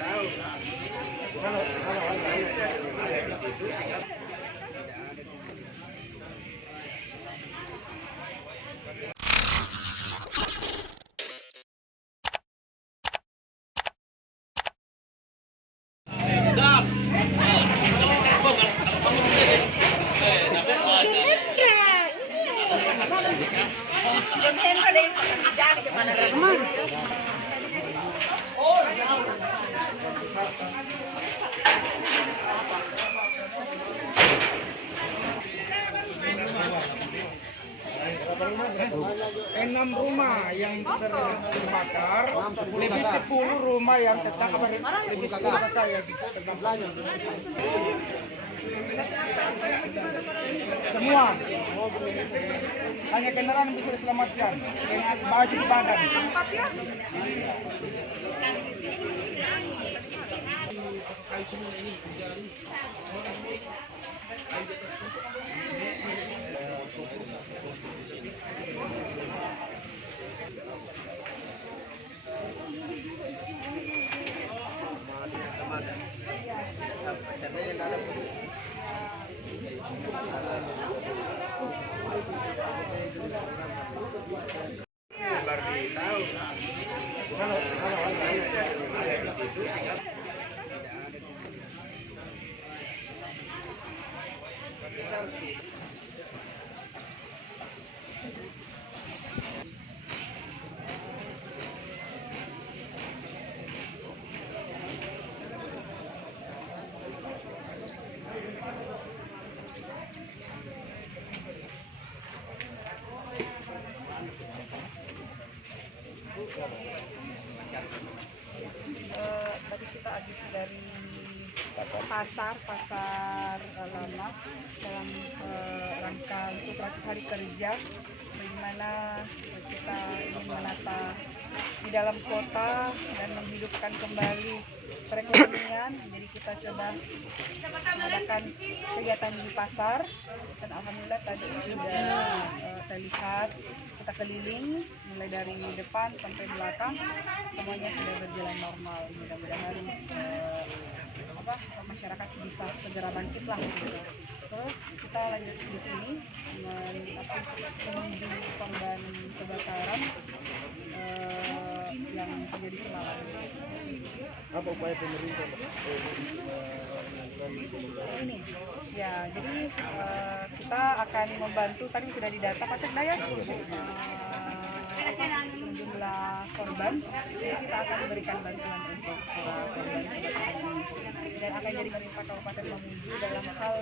tahu kalau ada di situ. Enam rumah yang terbakar, lebih 10 rumah yang tertangkap, lebih 10 kakak yang tertangkap. Semua, hanya kendaraan yang bisa diselamatkan dengan baju di badan. Baru tahu kalau ada di situ. Tadi kita habis dari pasar lama dalam rangka untuk 100 hari kerja, bagaimana kita ingin menata di dalam kota dan menghidupkan kembali perekonomian. Jadi kita coba mengadakan kegiatan di pasar dan alhamdulillah tadi sudah saya lihat kita keliling mulai dari depan sampai belakang semuanya sudah berjalan normal. Mudah-mudahan masyarakat bisa segera bangkit lah gitu. Terus kita lanjut di sini menuju korban kebakaran yang terjadi semalam. Apa upaya pemerintah? Ini ya, jadi kita akan membantu, tadi sudah didata Pasek Daya jumlah korban, jadi kita akan memberikan bantuan untuk para korban dan akan jadi Pemerintah Kabupaten Mamuju dalam hal